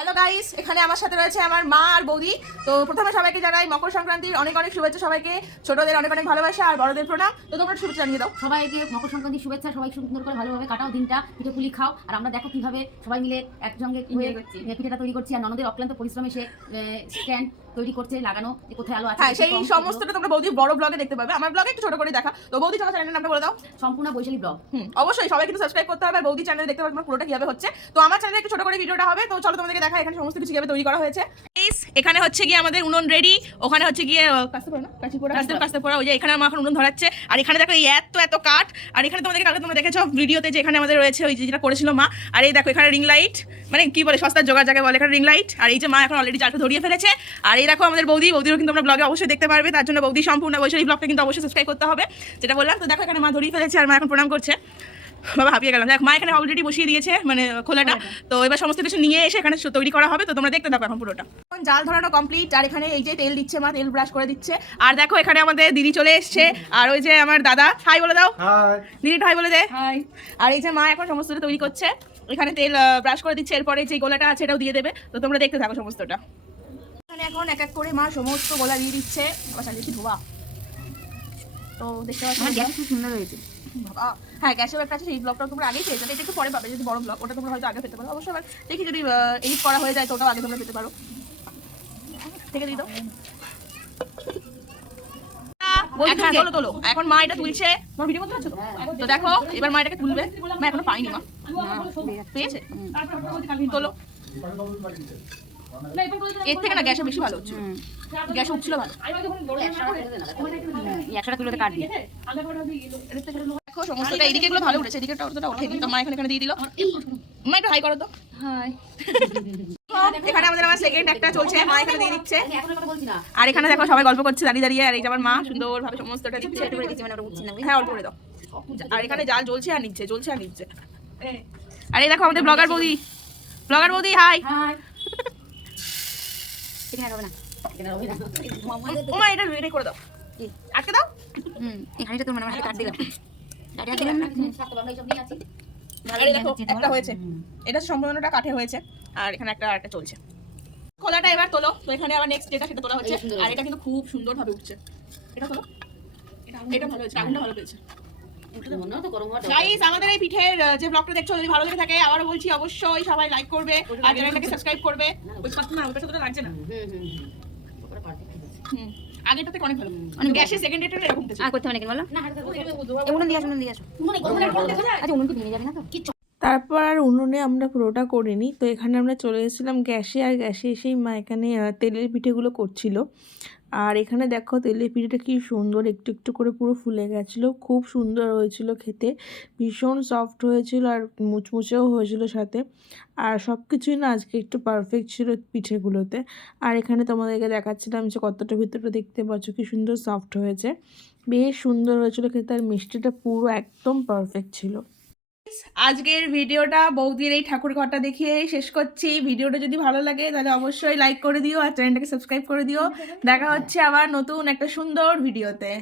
Hello guys, এখানে আমার সাথে রয়েছে আমার মা আর বৌদি। তো প্রথমে সবাইকে জানাই মকর সংক্রান্তির অনেক অনেক শুভেচ্ছা সবাইকে, ছোটদের অনেক অনেক ভালোবাসা আর বড়দের প্রণাম। তো তোমরা শুভেচ্ছা জানিয়ে দাও সবাইকে মকর সংক্রান্তির শুভেচ্ছা। সবাই সুন্দর করে ভালোভাবে কাটাও দিনটা, পিঠে পুলি খাও। আর আমরা দেখো কিভাবে সবাই মিলে একসঙ্গে পিঠেটা তৈরি করছি। আর ননদের অক্লান্ত পরিশ্রমে সে স্ট্যান্ড তৈরি করছে, লাগানো কোথায় আলো আছে। হ্যাঁ, সেই সমস্তটা তোমরা বৌদির বড় ব্লগে দেখতে পাবে। আমার ব্লগে একটু ছোট করে দেখা। তো বৌদি তোমার চ্যানেলের নামটা বলে দাও। সম্পূর্ণ বৈশালী ব্লগ। অবশ্যই সবাই কিন্তু সাবস্ক্রাইব করতে হবে আর বৌদি চ্যানেলে দেখতে পাবে পুরোটা কিভাবে হচ্ছে। তো আমার চ্যানেলে একটু ছোট করে ভিডিওটা হবে। তো চলো তোমাদেরকে দেখা এখানে সমস্ত কিছু কিভাবে তৈরি করা হয়েছে। এখানে হচ্ছে গিয়ে আমাদের উনুন রেডি, ওখানে হচ্ছে গিয়ে কাস্তে পড়া ওই যে এখানে আমার এখন উনুন ধরাচ্ছে। আর এখানে দেখো এই এত কাঠ। আর এখানে তোমাদেরকে কালকে তোমরা দেখেছো ভিডিওতে যে এখানে আমাদের রয়েছে ওই যেটা করেছিল মা। আর এই দেখো এখানে রিং লাইট, মানে কি বলে সস্তার জোগাড় জায়গায় বলে এখানে রিং লাইট। আর এই যে মা এখন অলরেডি জালটা ধরিয়ে ফেলেছে। আর এই দেখো আমাদের বৌদিরও কিন্তু আমরা ব্লগে অবশ্যই দেখতে পারবে। তার জন্য বৌদি সম্পূর্ণ বৈশালী ব্লগটা কিন্তু অবশ্যই সাবস্ক্রাইব করতে হবে, যেটা বললাম। তো দেখো এখানে মা ধরিয়ে ফেলেছে আর মা এখন প্রণাম করছে। বাবা হাঁপিয়ে গেলাম। দেখ মা এখানে অলরেডি বসিয়ে দিয়েছে মানে খোলাটা। তো এবার সমস্ত কিছু নিয়ে এসে এখানে তৈরি করা হবে। তো তোমরা দেখতে থাকো এখন পুরোটা। এখন জাল ধরানো কমপ্লিট। আর এখানে এই যে তেল দিচ্ছে মা, তেল ব্রাশ করে দিচ্ছে। আর দেখো এখানে আমাদের দিদি চলে এসছে। আর ওই যে আমার দাদা, হাই বলে দাও। দিদি হাই বলে দে। হাই। আর এই যে মা এখন সমস্তটা তৈরি করছে, এখানে তেল ব্রাশ করে দিচ্ছে। এরপরে যে গোলাটা আছে এটাও দিয়ে দেবে। তো তোমরা দেখতে থাকো সমস্তটা। এখানে এখন এক এক করে মা সমস্ত গোলা দিয়ে দিচ্ছে। আবার সাজিয়েছি ধোয়া। তো দেখতে পাচ্ছ আমার গ্যাস খুব সুন্দর হয়েছে। বাবা, হ্যাঁ গ্যাসের একটা আছে, সেই ব্লগটা তোমরা আগেই পেয়ে যাবে। এটা একটু পরে পাবে, যদি বড় ব্লগ ওটা তোমরা হয়তো আগে পেতে পারো। অবশ্যই আবার দেখি যদি এডিট করা হয়ে যায় তো ওটাও আগে তোমরা পেতে পারো। থেকে দিই তো। তোলো তোলো, এখন মা এটা তুলছে। তোমার ভিডিও করতে পারছো তো? তো দেখো এবার মা এটাকে তুলবে। মা এখনো পাইনি, মা পেয়েছে। তোলো। এর থেকে না গ্যাসে বেশি ভালো হচ্ছে, গ্যাসে উঠছিল ভালো। 100টা তুলে কাট দিয়ে দেখো সমস্তটা এদিকে গুলো ভালো উঠেছে, এদিকে অতটা ওঠেনি। তো মা এখানে দিয়ে দিল। মা একটু হাই করো তো। হাই। এখানে আমাদের আমার সেকেন্ড একটা চলছে, মা এখানে দিয়ে দিচ্ছে। আর এখানে দেখো সবাই গল্প করছে দাঁড়িয়ে দাঁড়িয়ে। আর এই যে আমার মা সুন্দরভাবে সমস্তটা দিচ্ছে। হ্যাঁ অল্প করে দাও। আর এখানে জাল জ্বলছে আর নিচ্ছে, জ্বলছে আর নিচ্ছে। আর এই দেখো আমাদের ব্লগার বৌদি, হাই। ওমা এটা রেডি করে দাও, আটকে দাও। এখানে তো মানে হাতে কাট দিলাম। একটা হয়েছে, এটা সম্পূর্ণটা কাঠে হয়েছে। আর এখানে একটা চলছে। খোলাটা এবার তোলো। তো এখানে আবার নেক্সট যেটা সেটা তোলা হচ্ছে। আর এটা কিন্তু খুব সুন্দর ভাবে উঠছে। এটা তোলো, এটা ভালো হয়েছে, আগুনটা ভালো পেয়েছে। গাইস, আমাদের এই পিঠের যে ব্লগটা দেখছো যদি ভালো লেগে থাকে, আবারও বলছি অবশ্যই সবাই লাইক করবে আর চ্যানেলটাকে সাবস্ক্রাইব করবে। ওই পাতলা না, ওটা সাথে লাগছে না। আগেরটাতে অনেক ভালো। মানে গ্যাসে সেকেন্ড রেটের এরকম হচ্ছে। আর করতে হবে নাকি বলো? না উনুন দিয়ে আসো। আচ্ছা উনুন কি ভেঙে যাবে না তো? তারপর আর উনুনে আমরা পুরোটা করিনি। তো এখানে আমরা চলে এসেছিলাম গ্যাসে। আর গ্যাসে এসেই মা এখানে তেলের পিঠেগুলো করছিল। আর এখানে দেখো তেলের পিঠেটা কি সুন্দর একটু একটু করে পুরো ফুলে গেছিলো, খুব সুন্দর হয়েছিল খেতে, ভীষণ সফট হয়েছিল আর মুচমুচেও হয়েছিল সাথে। আর সব কিছুই না আজকে একটু পারফেক্ট ছিল পিঠেগুলোতে। আর এখানে তোমাদেরকে দেখাচ্ছিলাম যে কতটা ভিতরটা দেখতে পাচ্ছ কি সুন্দর সফট হয়েছে, বেশ সুন্দর হয়েছিল খেতে। আর মিষ্টিটা পুরো একদম পারফেক্ট ছিল। আজকের ভিডিওটা বৌদির এই ঠাকুর ঘরটা দেখিয়ে শেষ করছি। ভিডিওটা যদি ভালো লাগে তাহলে অবশ্যই লাইক করে দিও আর চ্যানেলটাকে সাবস্ক্রাইব করে দিও। দেখা হচ্ছে আবার নতুন একটা সুন্দর ভিডিওতে।